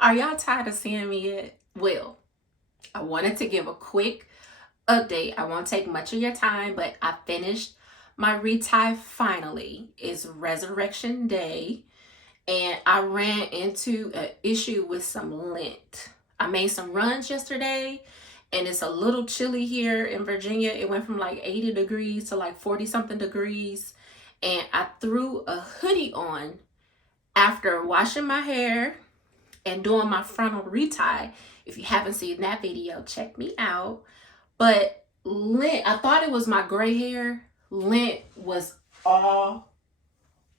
Are y'all tired of seeing me yet? Well, I wanted to give a quick update. I won't take much of your time, but I finished my retie finally. It's Resurrection Day, and I ran into an issue with some lint. I made some runs yesterday, and it's a little chilly here in Virginia. It went from like 80 degrees to like 40 something degrees, and I threw a hoodie on after washing my hair and doing my frontal retie. If you haven't seen that video, check me out. But lint, I thought it was my gray hair. Lint was all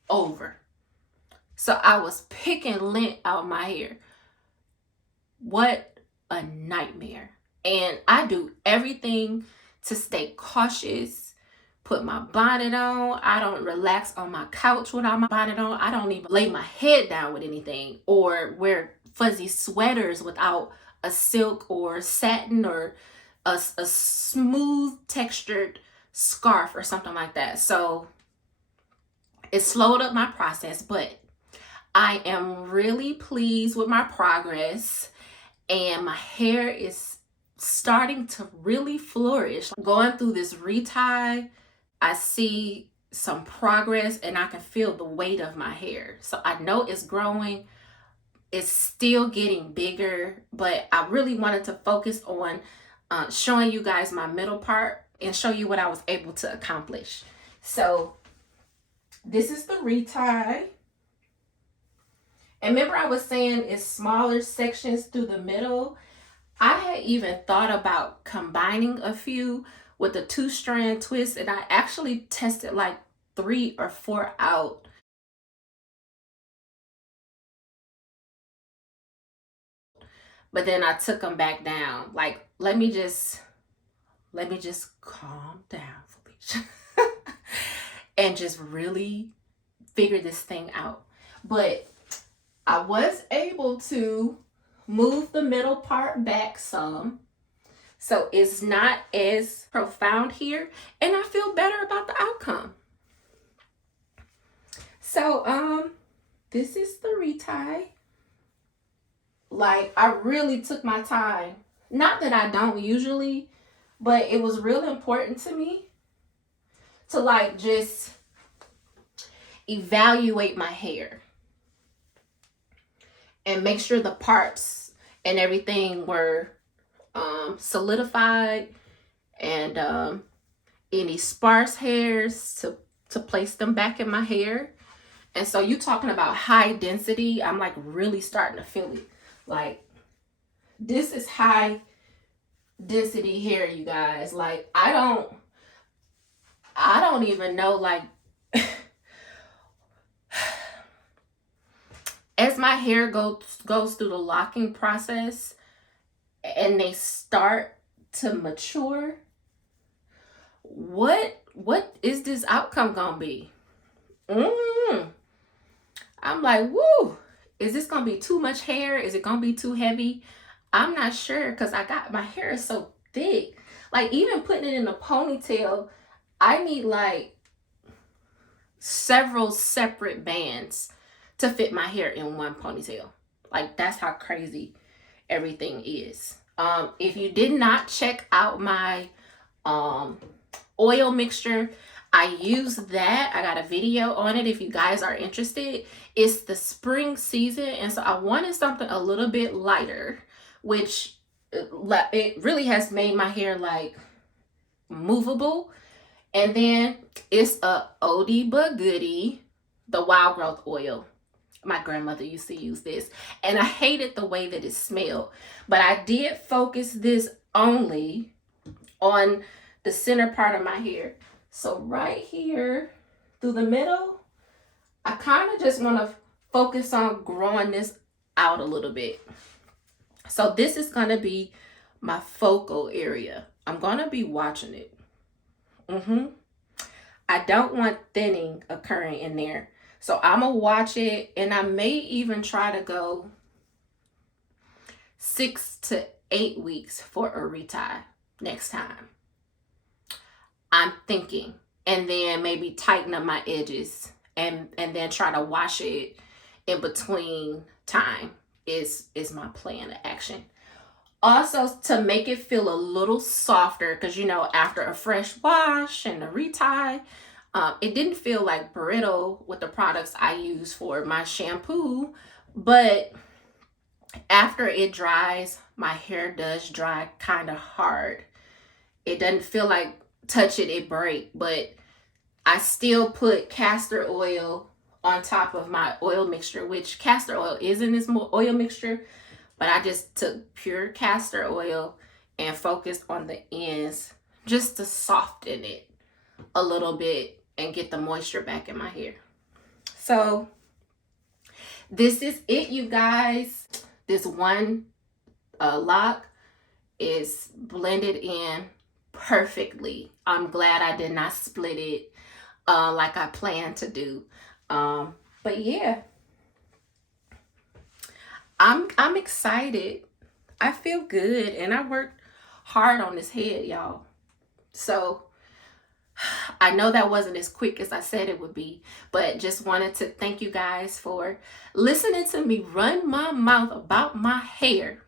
over. So I was picking lint out of my hair. What a nightmare. And I do everything to stay cautious. Put my bonnet on. I don't relax on my couch without my bonnet on. I don't even lay my head down with anything or wear fuzzy sweaters without a silk or satin or a smooth textured scarf or something like that. So it slowed up my process, but I am really pleased with my progress, and my hair is starting to really flourish. Going through this retie, I see some progress and I can feel the weight of my hair. So I know it's growing. It's still getting bigger, but I really wanted to focus on showing you guys my middle part and show you what I was able to accomplish. So this is the retie. And remember I was saying it's smaller sections through the middle. I had even thought about combining a few with a 2-strand twist, and I actually tested like 3 or 4 out. But then I took them back down. Like, let me just calm down, Felicia. And just really figure this thing out. But I was able to move the middle part back some. So it's not as profound here. And I feel better about the outcome. So, this is the retie. Like, I really took my time. Not that I don't usually, but it was real important to me to like just evaluate my hair and make sure the parts and everything were solidified, and any sparse hairs to place them back in my hair. And so you talking about high density, I'm like really starting to feel it. Like, this is high density hair, you guys. Like, I don't even know, like, as my hair goes through the locking process and they start to mature, what is this outcome gonna be? I'm like, woo, is this gonna be too much hair? Is it gonna be too heavy? I'm not sure, because my hair is so thick. Like, even putting it in a ponytail, I need like several separate bands to fit my hair in one ponytail. Like, that's how crazy everything is. If you did not check out my oil mixture, I use that. I got a video on it if you guys are interested. It's the spring season, and so I wanted something a little bit lighter, which it really has made my hair like movable. And then it's a oldie but goodie, the wild growth oil. My grandmother used to use this, and I hated the way that it smelled, but I did focus this only on the center part of my hair. So right here through the middle, I kind of just want to focus on growing this out a little bit. So this is going to be my focal area. I'm going to be watching it. I don't want thinning occurring in there. So I'm going to watch it, and I may even try to go 6 to 8 weeks for a retie next time. I'm thinking. And then maybe tighten up my edges and then try to wash it in between time is my plan of action. Also, to make it feel a little softer, because you know, after a fresh wash and a retie, it didn't feel like brittle with the products I use for my shampoo. But after it dries, my hair does dry kind of hard. It doesn't feel like touch it break, but I still put castor oil on top of my oil mixture, which castor oil is in this oil mixture, but I just took pure castor oil and focused on the ends just to soften it a little bit and get the moisture back in my hair. So this is it, you guys. This one lock is blended in perfectly. I'm glad I did not split it like I planned to do. But yeah, I'm excited. I feel good, and I worked hard on this head, y'all. So I know that wasn't as quick as I said it would be, but just wanted to thank you guys for listening to me run my mouth about my hair.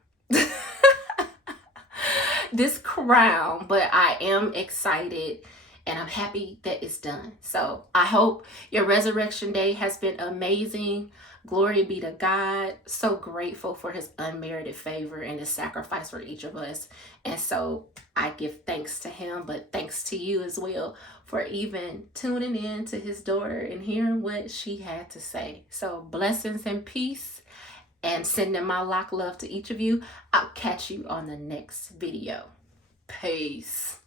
This crown, but I am excited and I'm happy that it's done. So I hope your resurrection day has been amazing. Glory be to God. So grateful for his unmerited favor and his sacrifice for each of us. And so I give thanks to him, but thanks to you as well for even tuning in to his daughter and hearing what she had to say. So blessings and peace, and sending my lock love to each of you. I'll catch you on the next video. Peace.